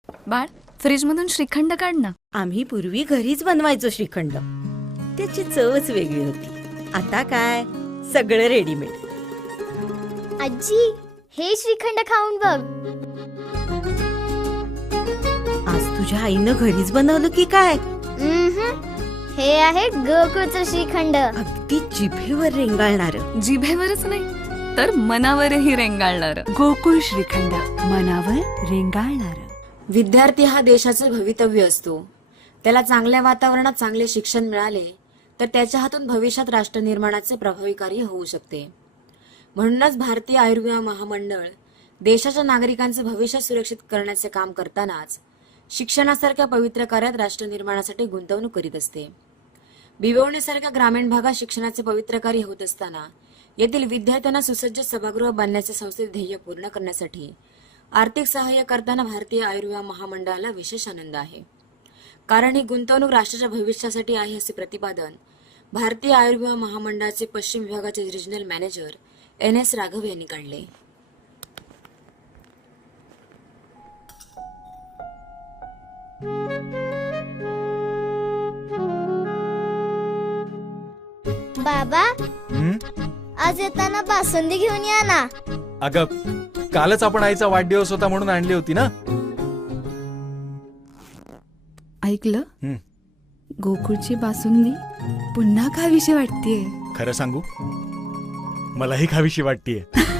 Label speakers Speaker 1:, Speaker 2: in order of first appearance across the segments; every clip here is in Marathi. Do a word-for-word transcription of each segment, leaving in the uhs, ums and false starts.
Speaker 1: बाळ, फ्रीज मधून श्रीखंड काढ ना.
Speaker 2: आम्ही पूर्वी घरीच बनवायचो श्रीखंड. त्याची चवच वेगळी होती. आता काय सगळं रेडीमेड.
Speaker 3: आजी, हे श्रीखंड खाऊन बघ.
Speaker 2: आज तुझ्या आईनं घरीच बनवलं की काय?
Speaker 3: उम्हम. हे आहे गोकुळचं श्रीखंड.
Speaker 2: अगदी जिभेवर रेंगाळणार.
Speaker 1: जिभेवरच नाही तर मनावरही रेंगाळणार.
Speaker 4: गोकुळ श्रीखंड, मनावर रेंगाळणार.
Speaker 5: विद्यार्थी हा देशाचे भवितव्य असतो. त्याला चांगल्या वातावरणात चांगले शिक्षण मिळाले तर त्याच्या हातून भविष्यात राष्ट्र निर्माणाचे प्रभावी कार्य होऊ शकते. म्हणूनच भारतीय आयुर्विमा महामंडळ देशाच्या नागरिकांचे भविष्य सुरक्षित करण्याचे काम करतानाच शिक्षणासारख्या पवित्र कार्यात राष्ट्र निर्माणासाठी गुंतवणूक करीत असते. बिबवणीसारख्या ग्रामीण भागात शिक्षणाचे पवित्र कार्य होत असताना येथील विद्यार्थ्यांना सुसज्ज सभागृह बांधण्याचे संस्थेचे ध्येय पूर्ण करण्यासाठी आर्थिक सहाय्य करताना भारतीय आयुर्विमा महामंडळाला विशेष आनंद आहे. कारण ही गुंतवणूक राष्ट्राच्या भविष्यासाठी आहे असे प्रतिपादन भारतीय आयुर्विमा महामंडळाचे पश्चिम विभागाचे regional manager N S Raghav यांनी काढले.
Speaker 3: बाबा,
Speaker 6: हं?
Speaker 3: आज येताना बासुंदी घेऊन या ना.
Speaker 6: अगं, कालच आपण आईचा वाढदिवस होता म्हणून आणली होती ना.
Speaker 4: ऐकलं?
Speaker 6: हं.
Speaker 4: गोकुळची बासुंदी पुन्हा खावीशी वाटतेय.
Speaker 6: खरं सांगू, मलाही खावीशी वाटतीये.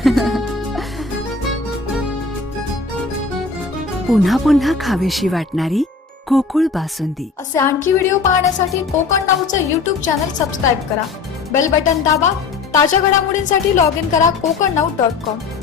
Speaker 4: पुन्हा पुन्हा खावीशी वाटणारी गोकुळ बासुंदी.
Speaker 7: असे आणखी व्हिडिओ पाहण्यासाठी कोकण नाऊचं यूट्यूब चॅनल सबस्क्राईब करा. बेल बटन दाबा. ताज्या घडामोडींसाठी लॉग इन करा कोकण नाऊ डॉट कॉम.